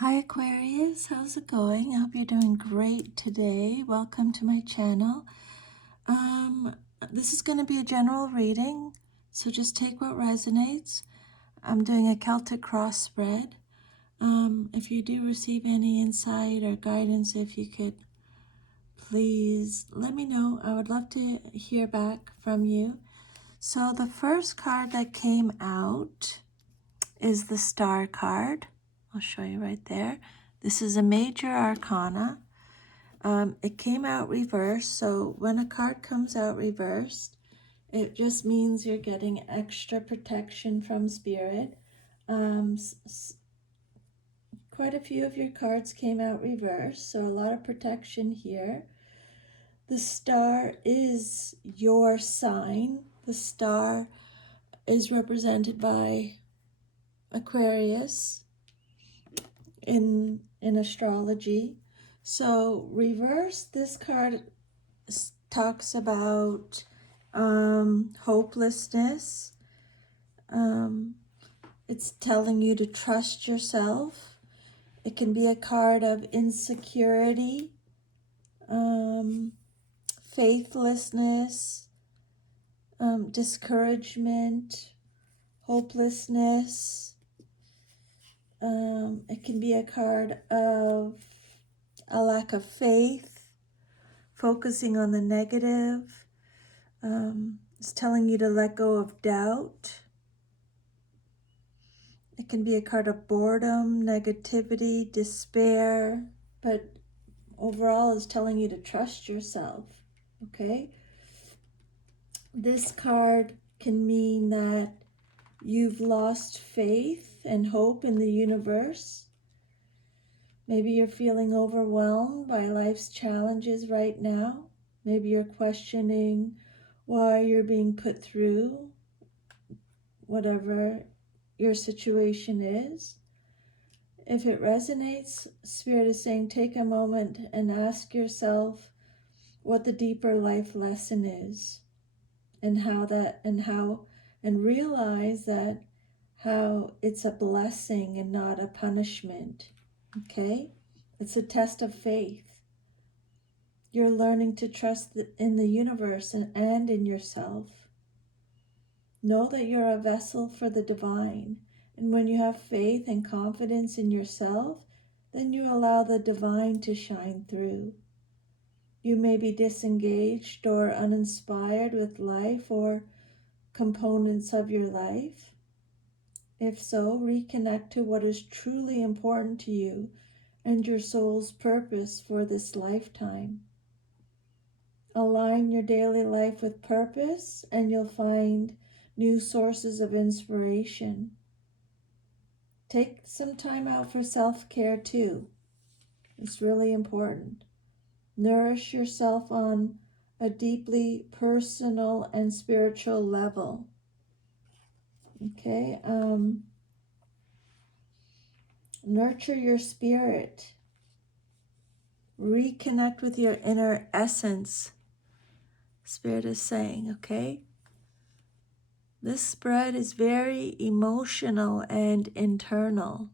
Hi Aquarius, how's it going? I hope you're doing great today. Welcome to my channel. This is going to be a general reading, so just take what resonates. I'm doing a Celtic cross spread. If you do receive any insight or guidance, if you could please let me know. I would love to hear back from you. So the first card that came out is the Star card. I'll show you right there. This is a major arcana. It came out reversed, so when a card comes out reversed, it just means you're getting extra protection from Spirit. Quite a few of your cards came out reversed, so a lot of protection here. The star is your sign. The star is represented by Aquarius in astrology. So reverse, this card talks about hopelessness. It's telling you to trust yourself. It can be a card of insecurity, faithlessness, discouragement, hopelessness. It can be a card of a lack of faith, focusing on the negative. It's telling you to let go of doubt. It can be a card of boredom, negativity, despair, but overall it's telling you to trust yourself, okay? This card can mean that you've lost faith and hope in the universe. Maybe you're feeling overwhelmed by life's challenges right now. Maybe you're questioning why you're being put through whatever your situation is. If it resonates, Spirit is saying take a moment and ask yourself what the deeper life lesson is, and realize that how it's a blessing and not a punishment. Okay? It's a test of faith. You're learning to trust in the universe and in yourself. Know that you're a vessel for the divine. And when you have faith and confidence in yourself, then you allow the divine to shine through. You may be disengaged or uninspired with life or components of your life. If so, reconnect to what is truly important to you and your soul's purpose for this lifetime. Align your daily life with purpose and you'll find new sources of inspiration. Take some time out for self-care too. It's really important. Nourish yourself on a deeply personal and spiritual level. Okay? Nurture your spirit. Reconnect with your inner essence. Spirit is saying, okay? This spread is very emotional and internal.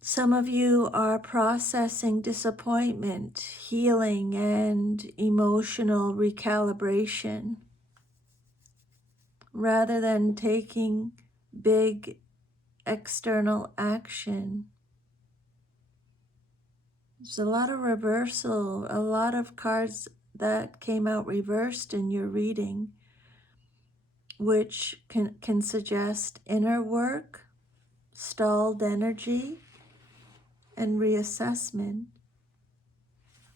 Some of you are processing disappointment, healing, and emotional recalibration. Rather than taking big external action. There's a lot of reversal, a lot of cards that came out reversed in your reading, which can suggest inner work, stalled energy, and reassessment.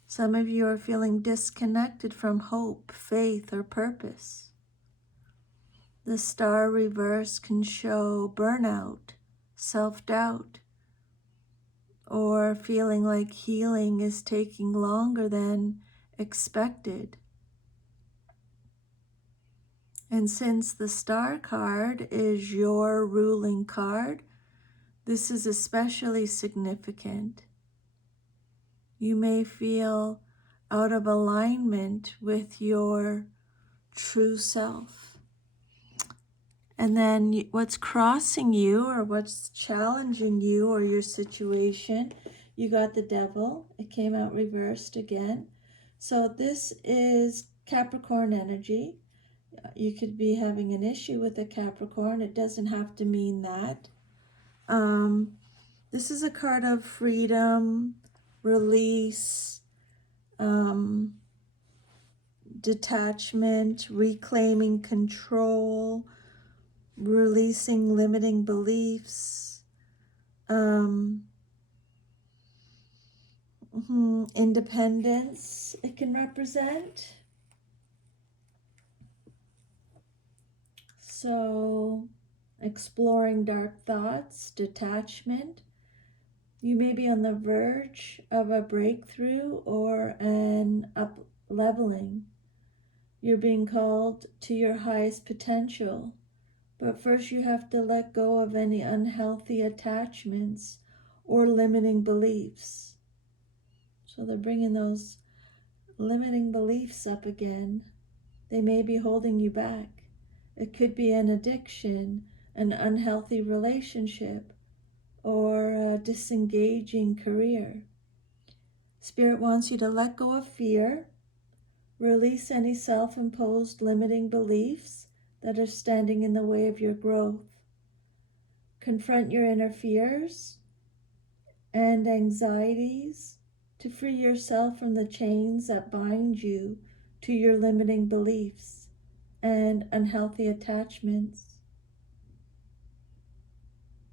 Some of you are feeling disconnected from hope, faith, or purpose. The star reverse can show burnout, self-doubt, or feeling like healing is taking longer than expected. And since the star card is your ruling card, this is especially significant. You may feel out of alignment with your true self. And then what's crossing you or what's challenging you or your situation, you got the Devil. It came out reversed again. So this is Capricorn energy. You could be having an issue with a Capricorn. It doesn't have to mean that. This is a card of freedom, release, detachment, reclaiming control, releasing limiting beliefs, independence it can represent. So exploring dark thoughts, detachment. You may be on the verge of a breakthrough or an up leveling. You're being called to your highest potential. But first you have to let go of any unhealthy attachments or limiting beliefs. So they're bringing those limiting beliefs up again. They may be holding you back. It could be an addiction, an unhealthy relationship, or a disengaging career. Spirit wants you to let go of fear, release any self-imposed limiting beliefs that are standing in the way of your growth. Confront your inner fears and anxieties to free yourself from the chains that bind you to your limiting beliefs and unhealthy attachments.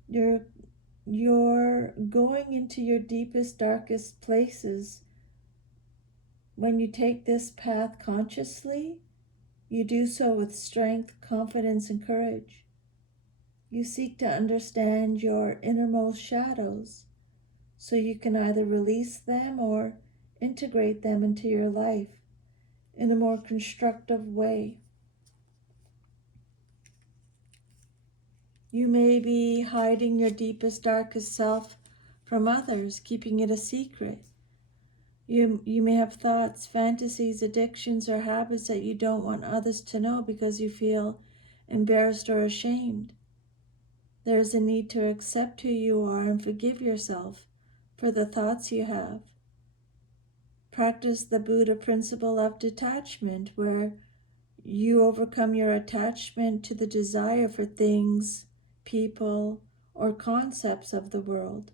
You're going into your deepest, darkest places. When you take this path consciously, you do so with strength, confidence, and courage. You seek to understand your innermost shadows so you can either release them or integrate them into your life in a more constructive way. You may be hiding your deepest, darkest self from others, keeping it a secret. You may have thoughts, fantasies, addictions, or habits that you don't want others to know because you feel embarrassed or ashamed. There is a need to accept who you are and forgive yourself for the thoughts you have. Practice the Buddha principle of detachment, where you overcome your attachment to the desire for things, people, or concepts of the world.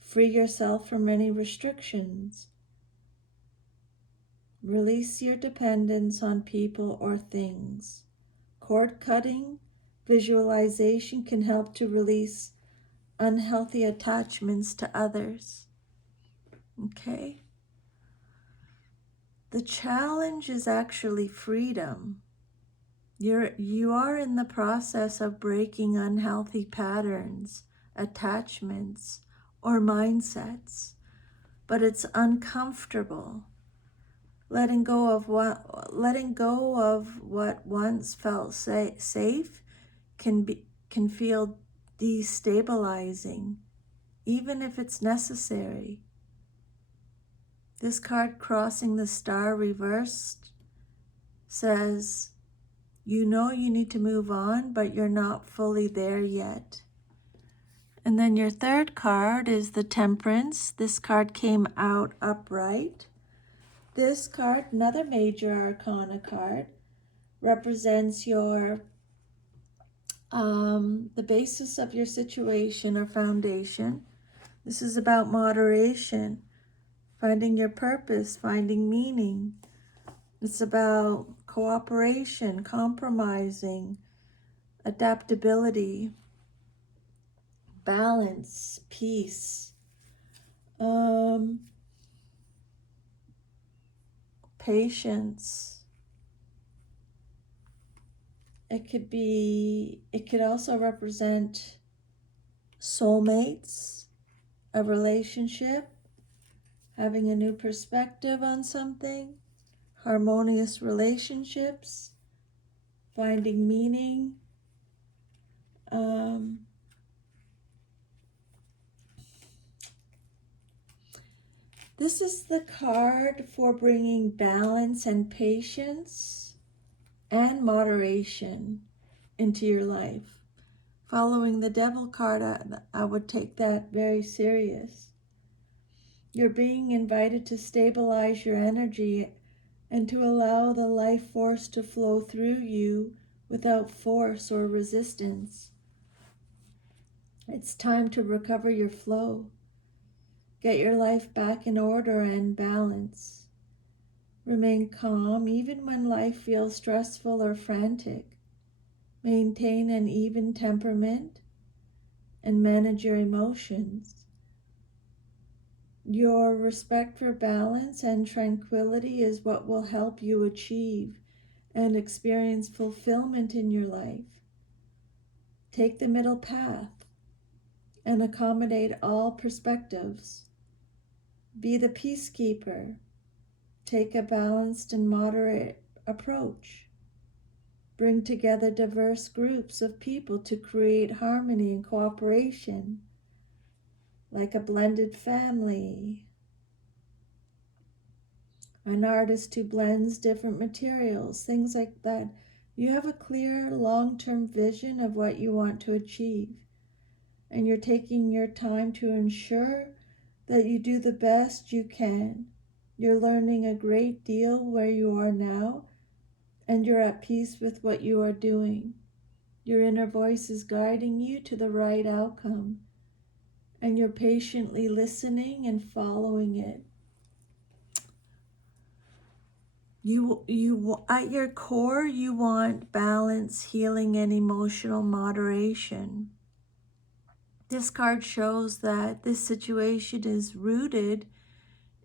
Free yourself from any restrictions. Release your dependence on people or things. Cord cutting, visualization can help to release unhealthy attachments to others. Okay? The challenge is actually freedom. You are in the process of breaking unhealthy patterns, attachments, or mindsets, but it's uncomfortable. Letting go of what once felt safe can feel destabilizing, even if it's necessary. This card, crossing the star reversed, says, you know you need to move on, but you're not fully there yet. And then your third card is the Temperance. This card came out upright. This card, another major arcana card, represents your the basis of your situation or foundation. This is about moderation, finding your purpose, finding meaning. It's about cooperation, compromising, adaptability, balance, peace, patience. It could also represent soulmates, a relationship, having a new perspective on something, harmonious relationships, finding meaning. This is the card for bringing balance and patience and moderation into your life. Following the devil card, I would take that very serious. You're being invited to stabilize your energy and to allow the life force to flow through you without force or resistance. It's time to recover your flow. Get your life back in order and balance. Remain calm even when life feels stressful or frantic. Maintain an even temperament and manage your emotions. Your respect for balance and tranquility is what will help you achieve and experience fulfillment in your life. Take the middle path and accommodate all perspectives. Be the peacekeeper. Take a balanced and moderate approach. Bring together diverse groups of people to create harmony and cooperation, like a blended family. An artist who blends different materials, things like that. You have a clear long-term vision of what you want to achieve, and you're taking your time to ensure that you do the best you can. You're learning a great deal where you are now, and you're at peace with what you are doing. Your inner voice is guiding you to the right outcome, and you're patiently listening and following it. You at your core, you want balance, healing, and emotional moderation. This card shows that this situation is rooted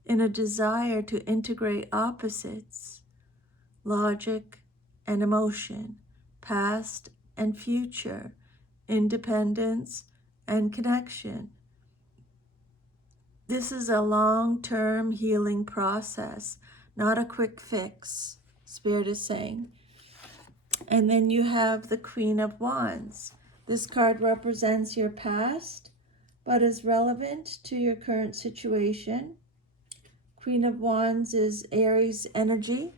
in a desire to integrate opposites, logic and emotion, past and future, independence and connection. This is a long-term healing process, not a quick fix, Spirit is saying. And then you have the Queen of Wands. This card represents your past, but is relevant to your current situation. Queen of Wands is Aries energy.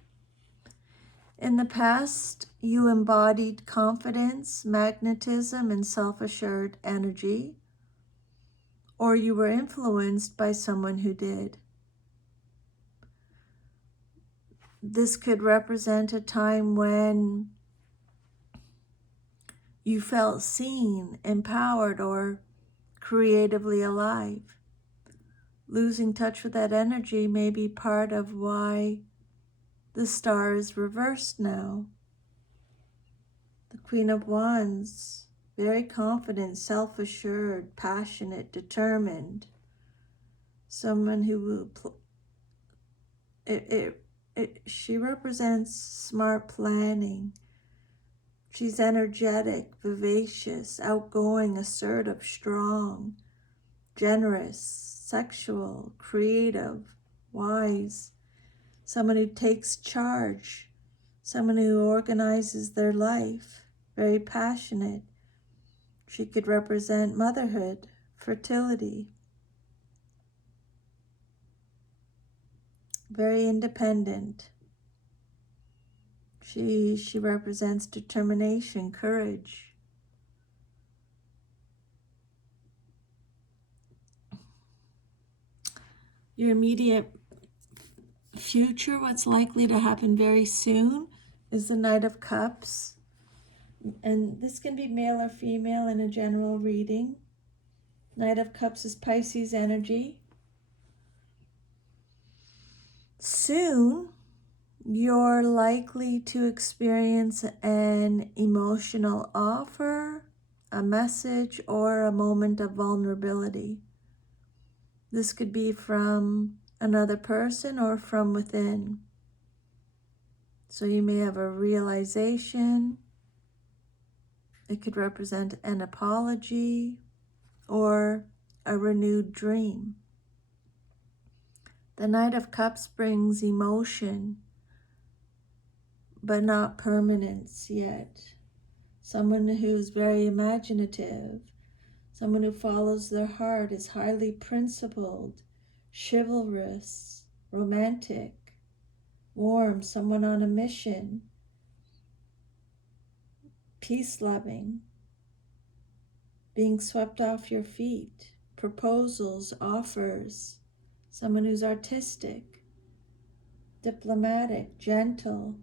In the past, you embodied confidence, magnetism, and self-assured energy, or you were influenced by someone who did. This could represent a time when you felt seen, empowered, or creatively alive. Losing touch with that energy may be part of why the star is reversed now. The Queen of Wands, very confident, self-assured, passionate, determined. Someone who will, she represents smart planning. She's energetic, vivacious, outgoing, assertive, strong, generous, sexual, creative, wise. Someone who takes charge, someone who organizes their life, very passionate. She could represent motherhood, fertility. Very independent. She represents determination, courage. Your immediate future, what's likely to happen very soon, is the Knight of Cups. And this can be male or female in a general reading. Knight of Cups is Pisces energy. Soon, you're likely to experience an emotional offer, a message, or a moment of vulnerability. This could be from another person or from within. So you may have a realization. It could represent an apology or a renewed dream. The Knight of Cups brings emotion, but not permanence yet. Someone who's very imaginative, someone who follows their heart, is highly principled, chivalrous, romantic, warm, someone on a mission, peace-loving, being swept off your feet, proposals, offers, someone who's artistic, diplomatic, gentle,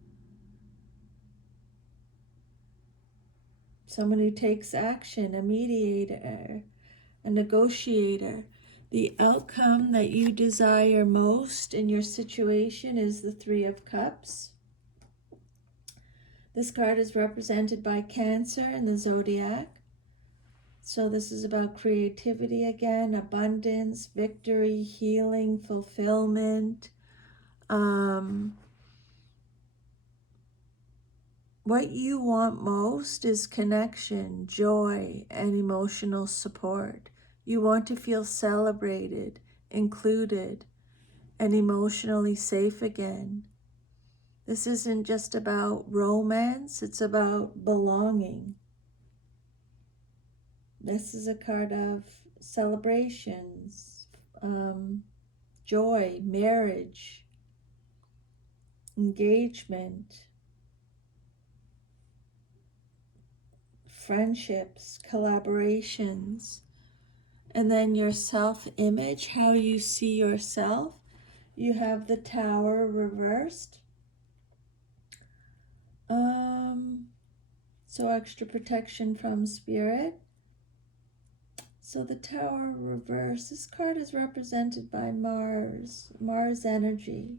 someone who takes action, a mediator, a negotiator. The outcome that you desire most in your situation is the Three of Cups. This card is represented by Cancer in the zodiac. So this is about creativity again, abundance, victory, healing, fulfillment. What you want most is connection, joy, and emotional support. You want to feel celebrated, included, and emotionally safe again. This isn't just about romance, it's about belonging. This is a card of celebrations, joy, marriage, engagement, friendships, collaborations. And then your self-image, how you see yourself. You have the Tower reversed. So extra protection from spirit. So the Tower reverse, this card is represented by Mars energy.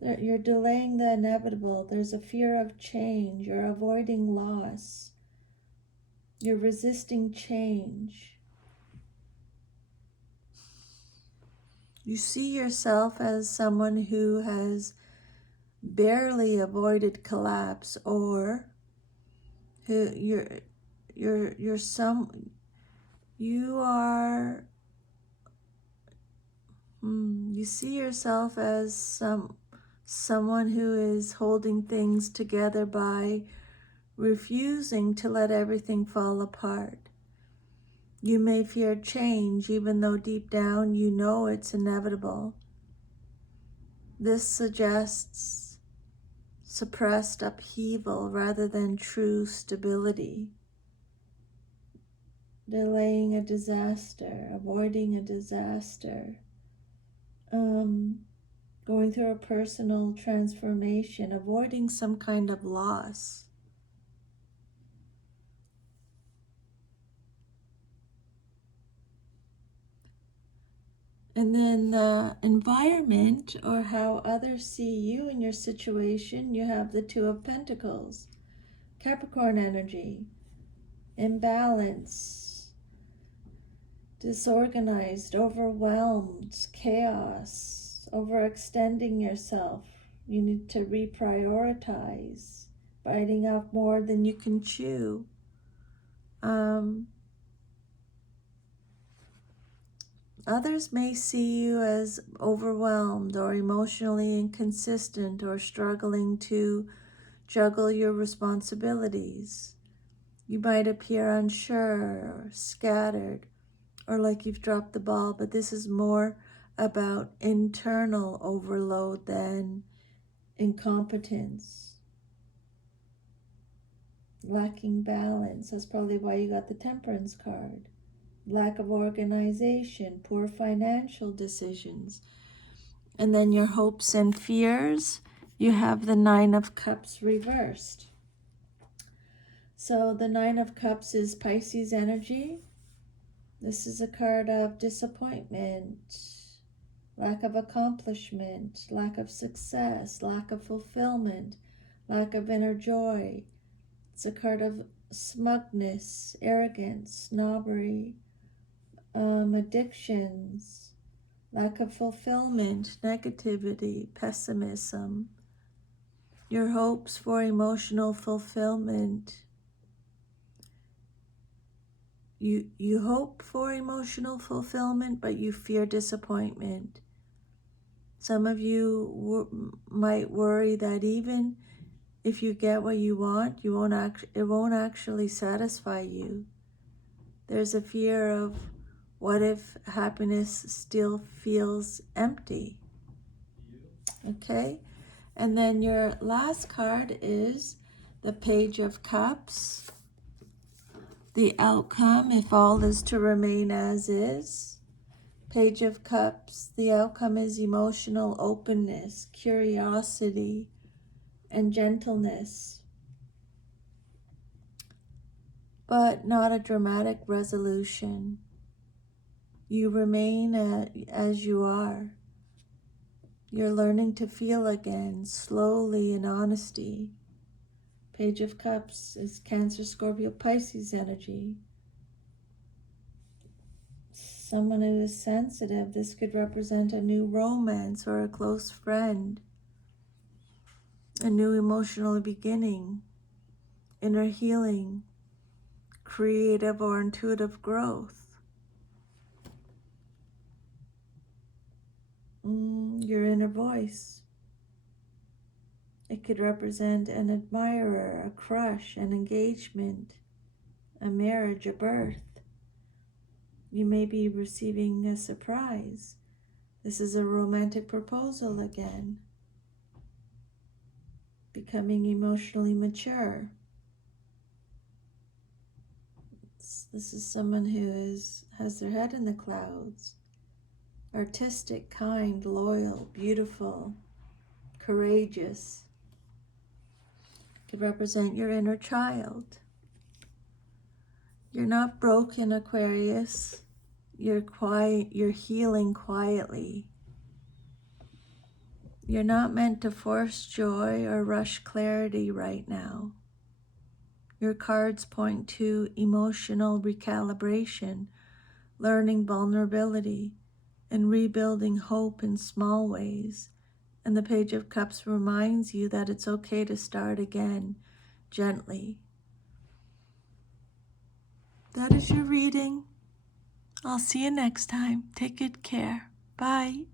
You're delaying the inevitable. There's a fear of change. You're avoiding loss. You're resisting change. You see yourself as someone who has barely avoided collapse, or who you see yourself as someone who is holding things together by refusing to let everything fall apart. You may fear change, even though deep down you know it's inevitable. This suggests suppressed upheaval rather than true stability. Delaying a disaster, avoiding a disaster, going through a personal transformation, avoiding some kind of loss. And then the environment, or how others see you in your situation, you have the Two of Pentacles, Capricorn energy, imbalance, disorganized, overwhelmed, chaos, overextending yourself. You need to reprioritize, biting off more than you can chew. Others may see you as overwhelmed or emotionally inconsistent or struggling to juggle your responsibilities. You might appear unsure or scattered or like you've dropped the ball, but this is more about internal overload than incompetence. Lacking balance. That's probably why you got the Temperance card. Lack of organization, poor financial decisions. And then your hopes and fears, you have the Nine of Cups reversed. So the Nine of Cups is Pisces energy. This is a card of disappointment, lack of accomplishment, lack of success, lack of fulfillment, lack of inner joy. It's a card of smugness, arrogance, snobbery, addictions, lack of fulfillment, negativity, pessimism. Your hopes for emotional fulfillment. You hope for emotional fulfillment, but you fear disappointment. Some of you might worry that even if you get what you want, it won't actually satisfy you. There's a fear of, what if happiness still feels empty? Okay? And then your last card is the Page of Cups. the outcome, if all is to remain as is. Page of Cups, the outcome is emotional openness, curiosity, and gentleness, but not a dramatic resolution. You remain as you are. You're learning to feel again, slowly, in honesty. Page of Cups is Cancer, Scorpio, Pisces energy. Someone who is sensitive, this could represent a new romance or a close friend, a new emotional beginning, inner healing, creative or intuitive growth. Your inner voice. It could represent an admirer, a crush, an engagement, a marriage, a birth. You may be receiving a surprise. This is a romantic proposal again. Becoming emotionally mature. This is someone who has their head in the clouds. Artistic, kind, loyal, beautiful, courageous. Could represent your inner child. You're not broken, Aquarius. You're quiet, you're healing quietly. You're not meant to force joy or rush clarity right now. Your cards point to emotional recalibration, learning vulnerability, and rebuilding hope in small ways. And the Page of Cups reminds you that it's okay to start again, gently. That is your reading. I'll see you next time. Take good care. Bye.